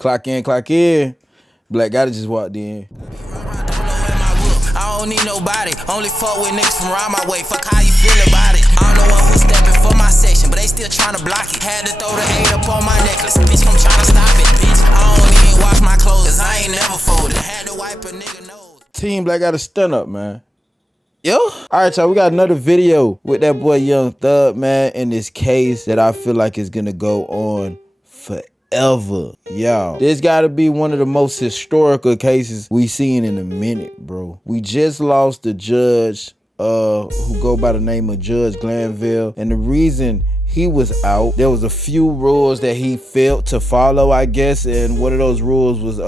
Clock in, clock in. Black Gotta just walked in. I don't need nobody, only fuck with niggas from around my way. Fuck how you feel about it. I'm the one who's stepping for my section, but they still trying to block it. Had to throw the 8 up on my necklace, bitch, come try to stop it, bitch. I don't even wash my clothes, cause I ain't never folded. Had to wipe a nigga nose. Team Black Gotta stun up, man. Yo. Alright, y'all, we got another video with that boy Young Thug, man, in this case that I feel like is gonna go on forever. Y'all, this gotta be one of the most historical cases we seen in a minute, bro. We just lost the judge who go by the name of Judge Glanville, and the reason he was out, there was a few rules that he failed to follow, I guess, and one of those rules was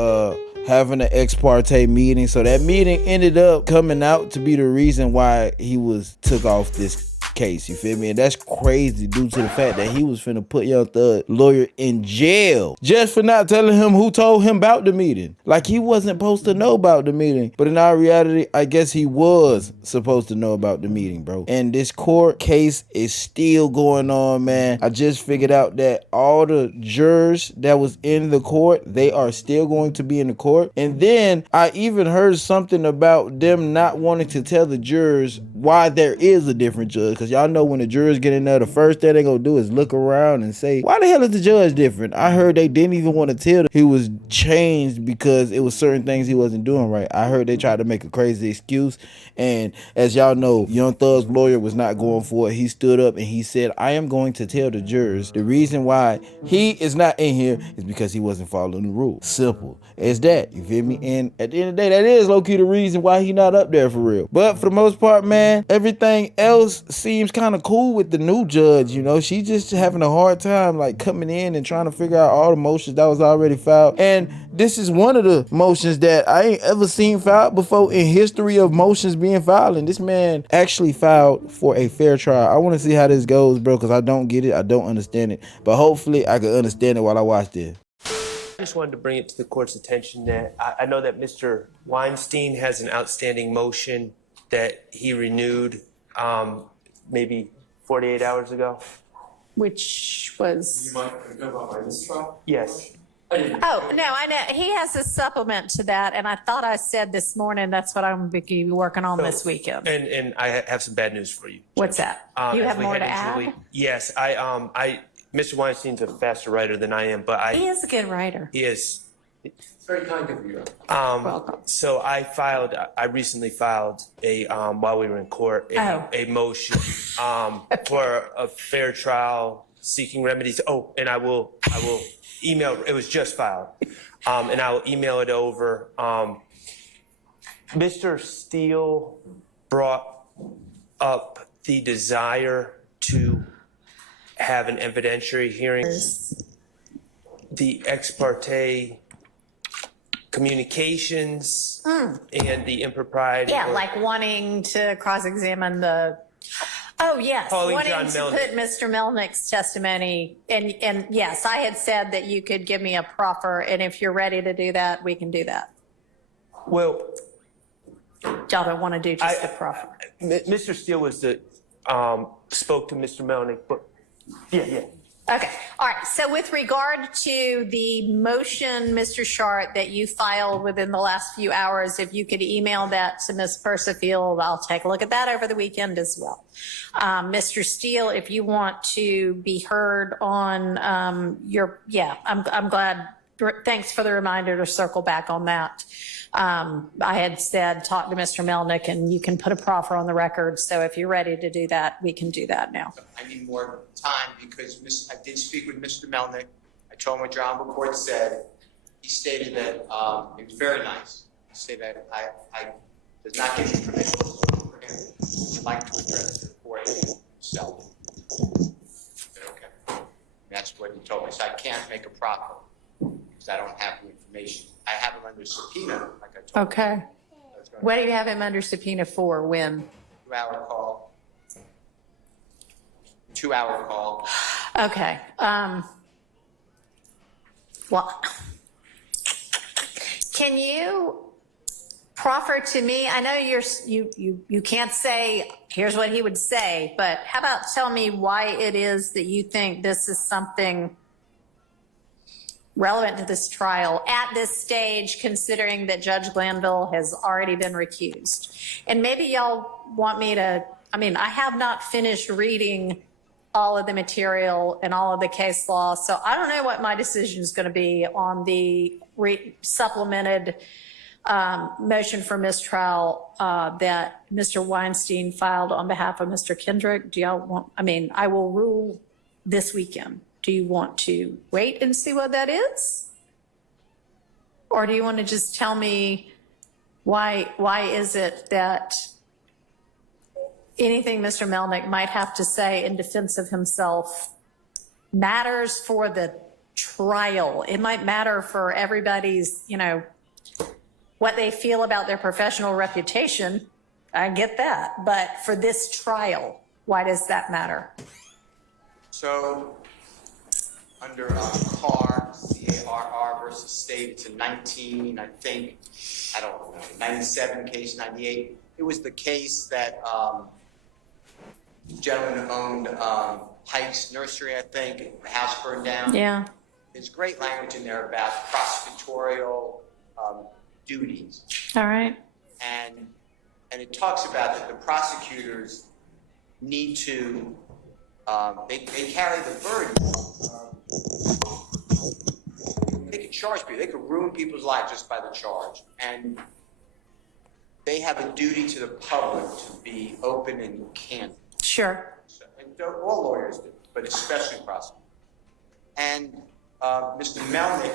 having an ex parte meeting. So that meeting ended up coming out to be the reason why he was took off this case, you feel me? And that's crazy due to the fact that he was finna put Young Thug lawyer in jail just for not telling him who told him about the meeting. Like he wasn't supposed to know about the meeting, but in our reality, I guess he was supposed to know about the meeting, bro. And this court case is still going on, man. I just figured out that all the jurors that was in the court, they are still going to be in the court. And then I even heard something about them not wanting to tell the jurors why there is a different judge. Because y'all know when the jurors get in there, the first thing they gonna do is look around and say, why the hell is the judge different? I heard they didn't even want to tell him he was changed because it was certain things he wasn't doing right. I heard they tried to make a crazy excuse. And as y'all know, Young Thug's lawyer was not going for it. He stood up and he said, I am going to tell the jurors the reason why he is not in here is because he wasn't following the rules. Simple as that, you feel me? And at the end of the day, that is low-key the reason why he not up there for real. But for the most part, man, everything else seems kind of cool with the new judge, you know? She just having a hard time like coming in and trying to figure out all the motions that was already filed. And this is one of the motions that I ain't ever seen filed before in history of motions being filed. And this man actually filed for a fair trial. I want to see how this goes, bro, because I don't get it. I don't understand it. But hopefully I can understand it while I watch this. I just wanted to bring it to the court's attention that I know that Mr. Weinstein has an outstanding motion that he renewed maybe 48 hours ago. Which was... You might know about my mistrial? Yes. Oh, no, I know. He has a supplement to that, and I thought I said this morning that's what I'm going to be working on this weekend. And I have some bad news for you, Judge. What's that? You have more to add? Yes, Mr. Weinstein's a faster writer than I am, but He is a good writer. He is. It's very kind of you. Welcome. So I recently filed while we were in court, a motion for a fair trial seeking remedies. Oh, and I will email, it was just filed, and I will email it over. Mr. Steele brought up the desire to have an evidentiary hearing. The ex parte communications and the impropriety. Yeah, like wanting to cross-examine the... Oh, yes, Calling wanting John to Melnick. put Mr. Melnick's testimony. And yes, I had said that you could give me a proffer, and if you're ready to do that, we can do that. Well, Y'all don't want to do just a proffer. Mr. Steele was spoke to Mr. Melnick, but yeah. Okay. All right. So with regard to the motion, Mr. Shart, that you filed within the last few hours, if you could email that to Ms. Persifield, I'll take a look at that over the weekend as well. Mr. Steele, if you want to be heard on I'm glad. Thanks for the reminder to circle back on that. I had said, talk to Mr. Melnick and you can put a proffer on the record. So if you're ready to do that, we can do that now. I need more time because I did speak with Mr. Melnick. I told him what John McCord said. He stated that it was very nice. He stated that I does not give me permission for him. I'd like to address the court himself. Okay. That's what he told me. So I can't make a proffer because I don't have the information. I have him under subpoena, like I told you. Okay. What do you have him under subpoena for? When? 2-hour call. 2-hour call. Okay. Well, can you proffer to me? I know you can't say, here's what he would say, but how about tell me why it is that you think this is something relevant to this trial at this stage, considering that Judge Glanville has already been recused. And maybe y'all want me to, I mean, I have not finished reading all of the material and all of the case law, so I don't know what my decision is going to be on the supplemented motion for mistrial that Mr. Weinstein filed on behalf of Mr. Kendrick. Do y'all want, I mean, I will rule this weekend. Do you want to wait and see what that is? Or do you want to just tell me why is it that anything Mr. Melnick might have to say in defense of himself matters for the trial? It might matter for everybody's, you know, what they feel about their professional reputation. I get that. But for this trial, why does that matter? So under Carr, C-A-R-R versus State, it's a 19, I think, I don't know, 97 case, 98. It was the case that the gentleman owned Heights Nursery, I think, the house burned down. Yeah. There's great language in there about prosecutorial duties. All right. And it talks about that the prosecutors need to, they carry the burden. They can charge people. They could ruin people's lives just by the charge. And they have a duty to the public to be open and candid. Sure. So, and all lawyers do, but especially prosecutors. And Mr. Melnick,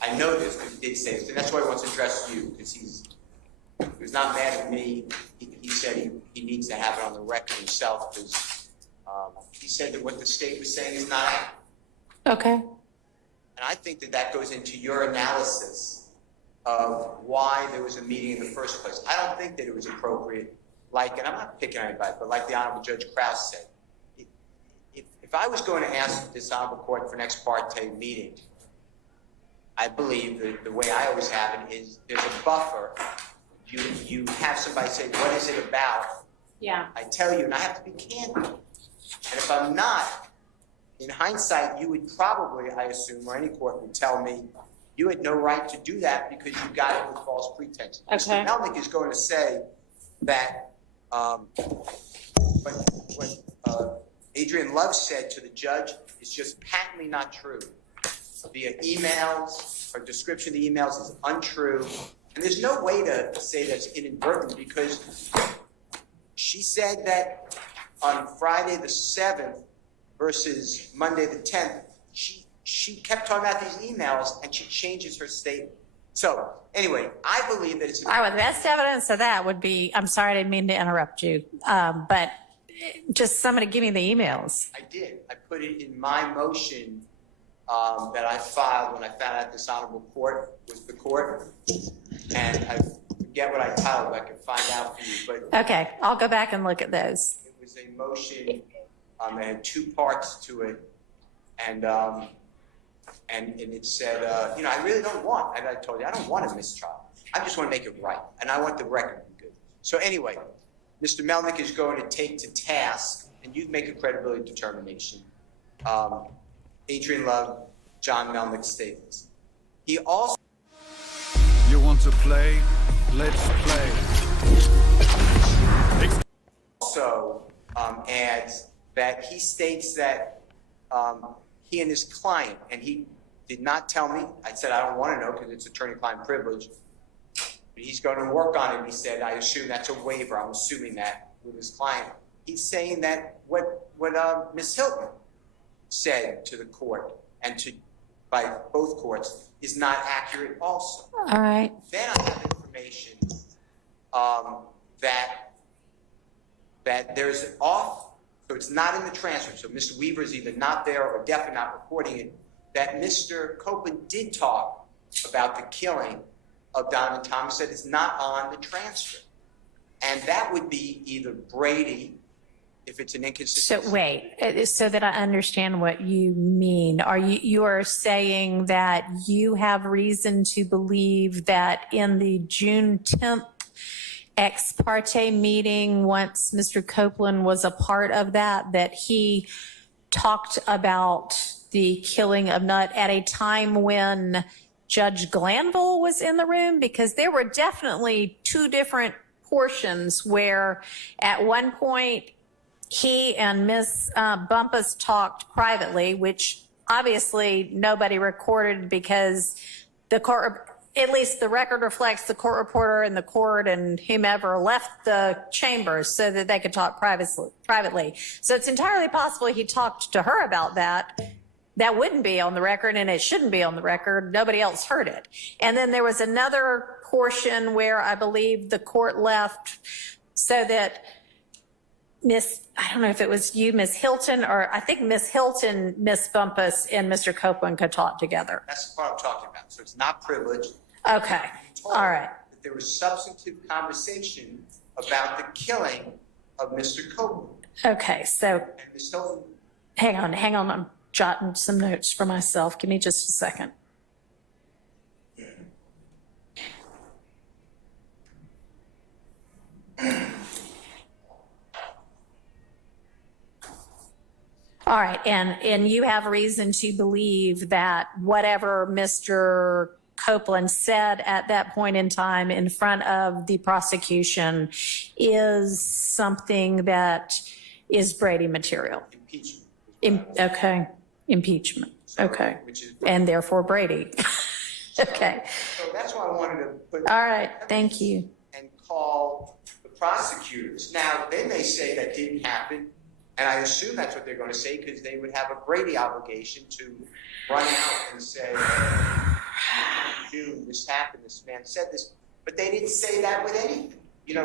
I know this because he did say this, and that's why he wants to address you, because he was not mad at me. He said he needs to have it on the record himself, because he said that what the state was saying is not accurate. Okay. And I think that goes into your analysis of why there was a meeting in the first place. I don't think that it was appropriate, like, and I'm not picking on anybody, but like the Honorable Judge Krause said, if I was going to ask this Honorable Court for an ex parte meeting, I believe that the way I always have it is there's a buffer. You have somebody say, what is it about? Yeah. I tell you, and I have to be candid. And if I'm not, in hindsight, you would probably, I assume, or any court would tell me, you had no right to do that because you got it with false pretense. Okay. Mr. Melnick is going to say that what Adrian Love said to the judge is just patently not true. Via emails, her description of the emails is untrue. And there's no way to say that's inadvertent, because she said that on Friday the 7th versus Monday the 10th, she kept talking about these emails and she changes her statement. So anyway, I believe that it's... All right, well, the best evidence of that would be, I'm sorry, I didn't mean to interrupt you, but just somebody give me the emails. I did. I put it in my motion that I filed when I found out this Honorable Court was the court. And I forget what I titled, I can find out for you. But Okay, I'll go back and look at those. it was a motion that had two parts to it. And it said, you know, I really don't want, and I told you, I don't want a mistrial. I just want to make it right. And I want the record to be good. So anyway, Mr. Melnick is going to take to task, and you make a credibility determination, Adrian Love, John Melnick's statements. He also... You want to play? Let's play. Also adds that he states that he and his client, and he did not tell me, I said I don't want to know because it's attorney-client privilege, but he's going to work on it. He said, I assume that's a waiver. I'm assuming that with his client. He's saying that what Ms. Hilton said to the court and by both courts is not accurate also. All right. Then I have information that there's an off, so it's not in the transcript. So Mr. Weaver is either not there or definitely not reporting it, that Mr. Copeland did talk about the killing of Donovan Thomas, that is not on the transcript. And that would be either Brady, if it's an inconsistency. So wait, so that I understand what you mean. You are saying that you have reason to believe that in the June 10th ex parte meeting, once Mr. Copeland was a part of that he talked about the killing of Nutt at a time when Judge Glanville was in the room? Because there were definitely two different portions where at one point he and Ms. Bumpus talked privately, which obviously nobody recorded because the court, at least the record reflects the court reporter and the court and whomever left the chambers so that they could talk privately. So it's entirely possible he talked to her about that. That wouldn't be on the record, and it shouldn't be on the record. Nobody else heard it. And then there was another portion where I believe the court left so that I don't know if it was you, Miss Hilton, or I think Miss Hilton, Miss Bumpus, and Mr. Copeland could talk together. That's the part I'm talking about. So it's not privileged. Okay. All right. That there was substantive conversation about the killing of Mr. Copeland. Okay. So And Miss Hilton. hang on. I'm jotting some notes for myself. Give me just a second. All right, and you have reason to believe that whatever Mr. Copeland said at that point in time in front of the prosecution is something that is Brady material. Impeachment. Okay, impeachment. Okay, and therefore Brady. Okay. So that's why I wanted to put. All right, thank you. And call the prosecutors. Now, they may say that didn't happen. And I assume that's what they're going to say because they would have a Brady obligation to run out and say, June, this happened, this man said this. But they didn't say that with anything.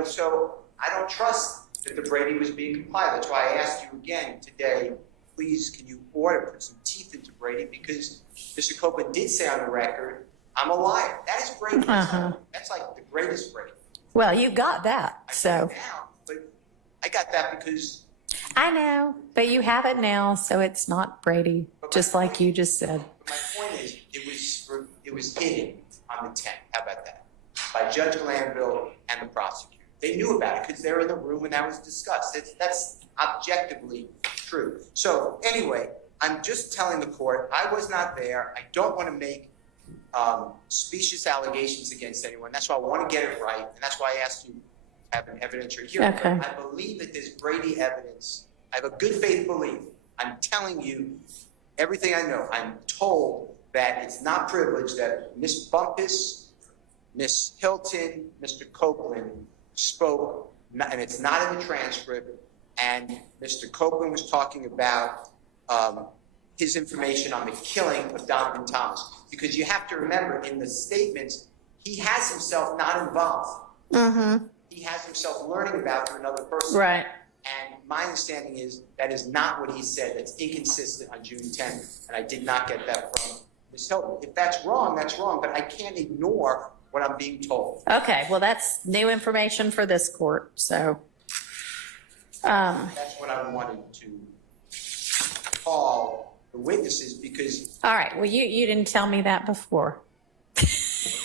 So I don't trust that the Brady was being complied. That's why I asked you again today, please, can you put some teeth into Brady? Because Mr. Copeland did say on the record, I'm a liar. That is Brady. That's like the greatest Brady. Well, you got that, so. But I got that because I know, but you have it now, so it's not Brady, just like you just said. my point is, it was hidden on the 10th. How about that? By Judge Glanville and the prosecutor. They knew about it because they were in the room when that was discussed. That's objectively true. So anyway, I'm just telling the court, I was not there. I don't want to make specious allegations against anyone. That's why I want to get it right, and that's why I asked you to have an evidentiary hearing. Okay. I believe that there's Brady evidence. I have a good faith belief. I'm telling you everything I know. I'm told that it's not privileged that Miss Bumpus, Miss Hilton, Mr. Copeland spoke, and it's not in the transcript, and Mr. Copeland was talking about his information on the killing of Donovan Thomas. Because you have to remember, in the statements, he has himself not involved. Mm-hmm. He has himself learning about through another person. Right. And my understanding is that is not what he said. That's inconsistent on June 10th, and I did not get that from Ms. Hilton. If that's wrong, but I can't ignore what I'm being told. Okay, well, that's new information for this court, so. That's what I wanted to call the witnesses because. All right, well, you didn't tell me that before. Okay,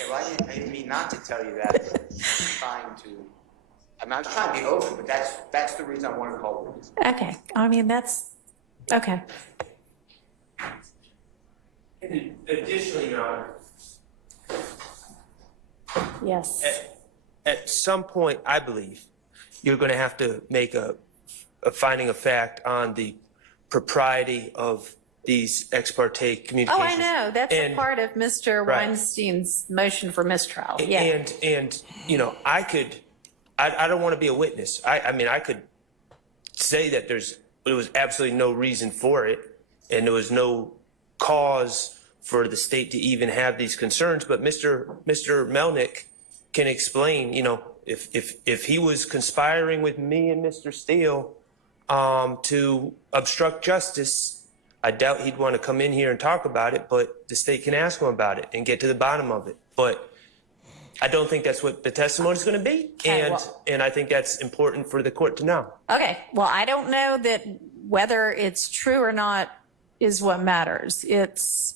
well, I didn't mean not to tell you that. I was trying to be open, but that's the reason I wanted to call witnesses. Okay, I mean, that's, okay. Additionally, Your Honor, Yes. at some point, I believe, you're going to have to make a finding of fact on the propriety of these ex parte communications. Oh, I know. That's a part of Mr. Right. Weinstein's motion for mistrial. Yeah. And I don't want to be a witness. I mean, I could say that there was absolutely no reason for it, and there was no cause for the state to even have these concerns. But Mr. Melnick can explain, if he was conspiring with me and Mr. Steele to obstruct justice, I doubt he'd want to come in here and talk about it, but the state can ask him about it and get to the bottom of it. But I don't think that's what the testimony is going to be. Okay, and I think that's important for the court to know. Okay. Well, I don't know that whether it's true or not is what matters. It's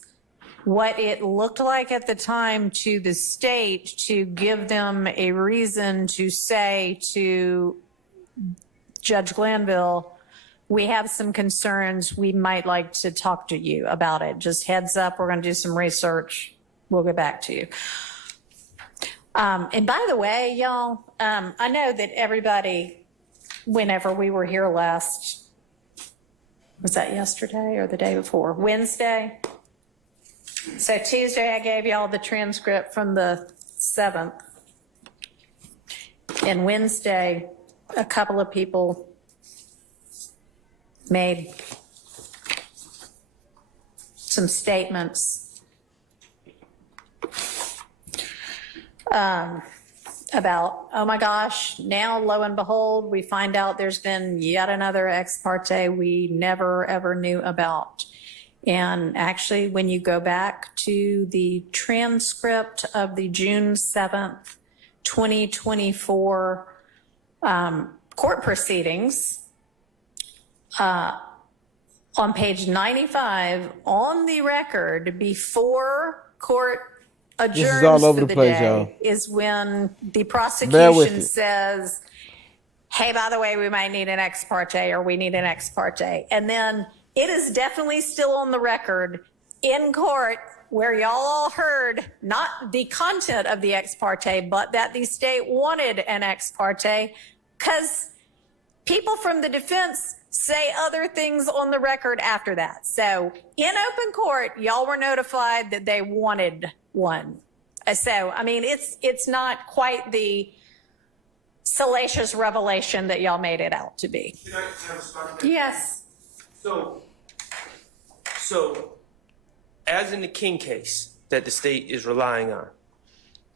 what it looked like at the time to the state to give them a reason to say to Judge Glanville, we have some concerns. We might like to talk to you about it. Just heads up, we're going to do some research. We'll get back to you. And by the way, y'all, I know that everybody, whenever we were here last, was that yesterday or the day before? Wednesday. So Tuesday, I gave y'all the transcript from the 7th. And Wednesday, a couple of people made some statements about, oh my gosh, now lo and behold, we find out there's been yet another ex parte we never ever knew about. And actually, when you go back to the transcript of the June 7th, 2024 court proceedings, on page 95, on the record, before court adjourns This is all over for the place, day, y'all. is when the Bear with prosecution it. says, hey, by the way, we might need an ex parte, or we need an ex parte. And then it is definitely still on the record in court where y'all all heard not the content of the ex parte, but that the state wanted an ex parte, because people from the defense say other things on the record after that. So in open court, y'all were notified that they wanted one. So, I mean, it's not quite the salacious revelation that y'all made it out to be. Can I respond to that? Yes. So, as in the King case that the state is relying on,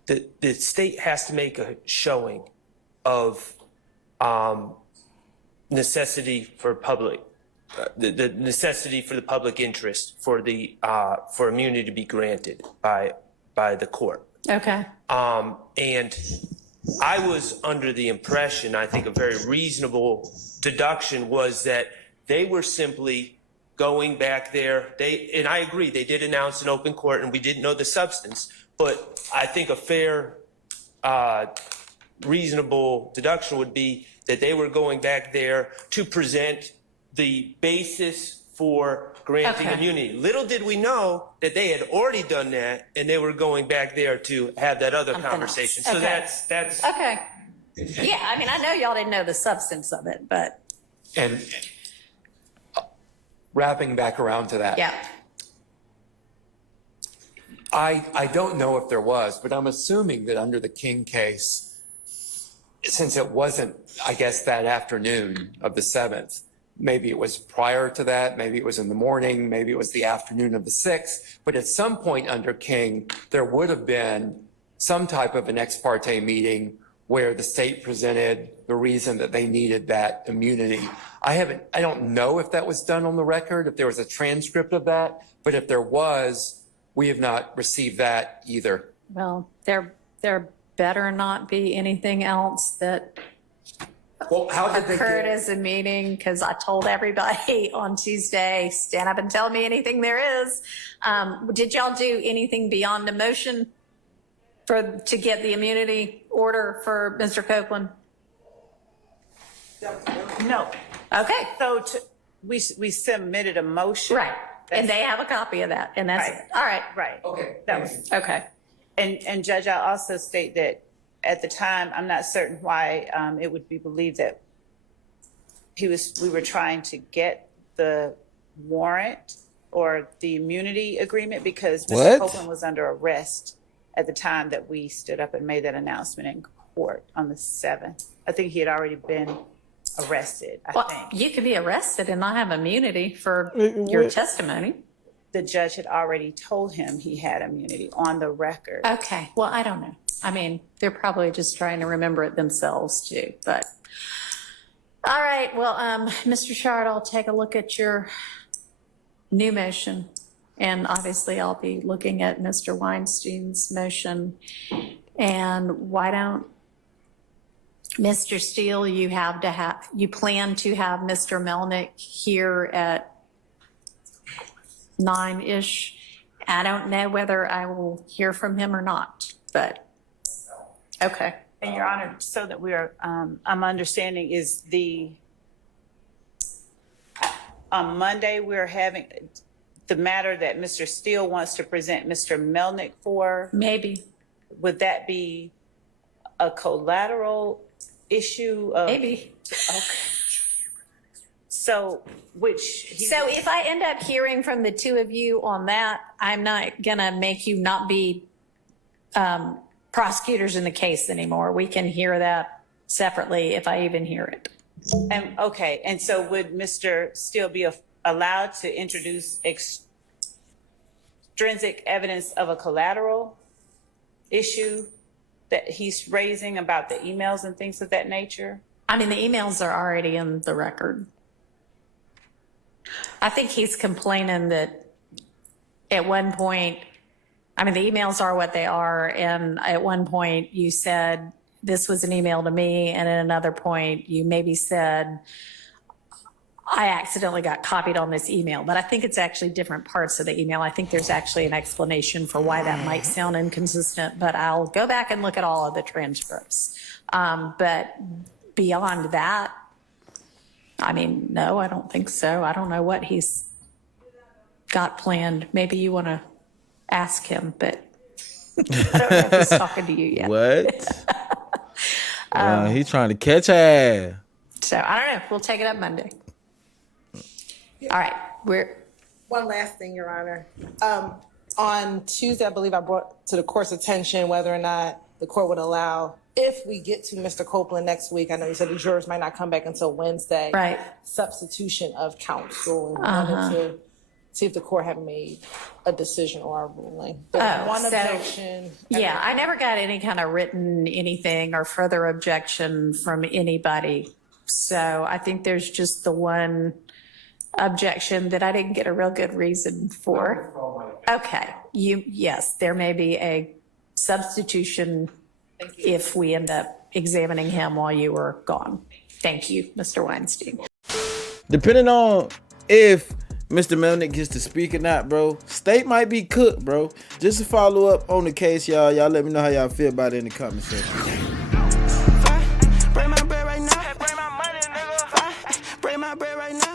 the state has to make a showing of necessity for public, the necessity for the public interest for the for immunity to be granted by the court. Okay. And I was under the impression, I think a very reasonable deduction was that they were simply going back there. And I agree, they did announce an open court and we didn't know the substance, but I think a fair, reasonable deduction would be that they were going back there to present the basis for granting Okay. immunity. Little did we know that they had already done that and they were going back there to have that other Something conversation. else. So Okay. that's Okay. Yeah, I mean, I know y'all didn't know the substance of it, but And wrapping back around to that. yeah. I don't know if there was, but I'm assuming that under the King case, since it wasn't, I guess, that afternoon of the 7th, maybe it was prior to that, maybe it was in the morning, maybe it was the afternoon of the 6th, but at some point under King, there would have been some type of an ex parte meeting where the state presented the reason that they needed that immunity. I don't know if that was done on the record, if there was a transcript of that, but if there was, we have not received that either. Well, there better not be anything else that Well, how did they occurred get, as a meeting, because I told everybody on Tuesday, stand up and tell me anything there is. Did y'all do anything beyond a motion to get the immunity order for Mr. Copeland? No. Okay, So we submitted a motion. right. And they have a copy of that, and that's, Right. all right, Right. okay, That was, okay. and Judge, I'll also state that at the time, I'm not certain why it would be believed that we were trying to get the warrant or the immunity agreement because Mr. What? Copeland was under arrest at the time that we stood up and made that announcement in court on the 7th. I think he had already been arrested, I Well, think. you could be arrested and not have immunity for Wait, your what? testimony. The judge had already told him he had immunity on the record. Okay, well, I don't know. I mean, they're probably just trying to remember it themselves too, but. All right, well, Mr. Shard, I'll take a look at your new motion. And obviously I'll be looking at Mr. Weinstein's motion. And why don't, Mr. Steele, you plan to have Mr. Melnick here at 9-ish. I don't know whether I will hear from him or not, but, okay. And Your Honor, so that we are, I'm understanding is on Monday, we're having the matter that Mr. Steele wants to present Mr. Melnick for. Maybe. Would that be a collateral issue of? Maybe. Okay. So, So if I end up hearing from the two of you on that, I'm not gonna make you not be prosecutors in the case anymore. We can hear that separately if I even hear it. And okay, and so would Mr. Steele be allowed to introduce extrinsic evidence of a collateral issue that he's raising about the emails and things of that nature? I mean, the emails are already in the record. I think he's complaining that at one point, I mean, the emails are what they are. And at one point you said, this was an email to me. And at another point you maybe said, I accidentally got copied on this email, but I think it's actually different parts of the email. I think there's actually an explanation for why that might sound inconsistent, but I'll go back and look at all of the transcripts. But beyond that, I mean, no, I don't think so. I don't know what he's got planned. Maybe you want to ask him, but I don't know if he's talking to you yet. What? He's trying to catch her. So I don't know. We'll take it up Monday. All right. One last thing, Your Honor. On Tuesday, I believe I brought to the court's attention whether or not the court would allow, if we get to Mr. Copeland next week, I know you said the jurors might not come back until Wednesday. Right. Substitution of counsel. And we wanted to see if the court had made a decision or a ruling. There's one objection. Yeah, I never got any kind of written anything or further objection from anybody. So I think there's just the one objection that I didn't get a real good reason for. Okay. Yes, there may be a substitution if we end up examining him while you were gone. Thank you, Mr. Weinstein. Depending on if Mr. Melnick gets to speak or not, bro, state might be cooked, bro. Just to follow up on the case, y'all let me know how y'all feel about it in the comment section. Bring my bread right now. Bring my money, nigga. Bring my bread right now.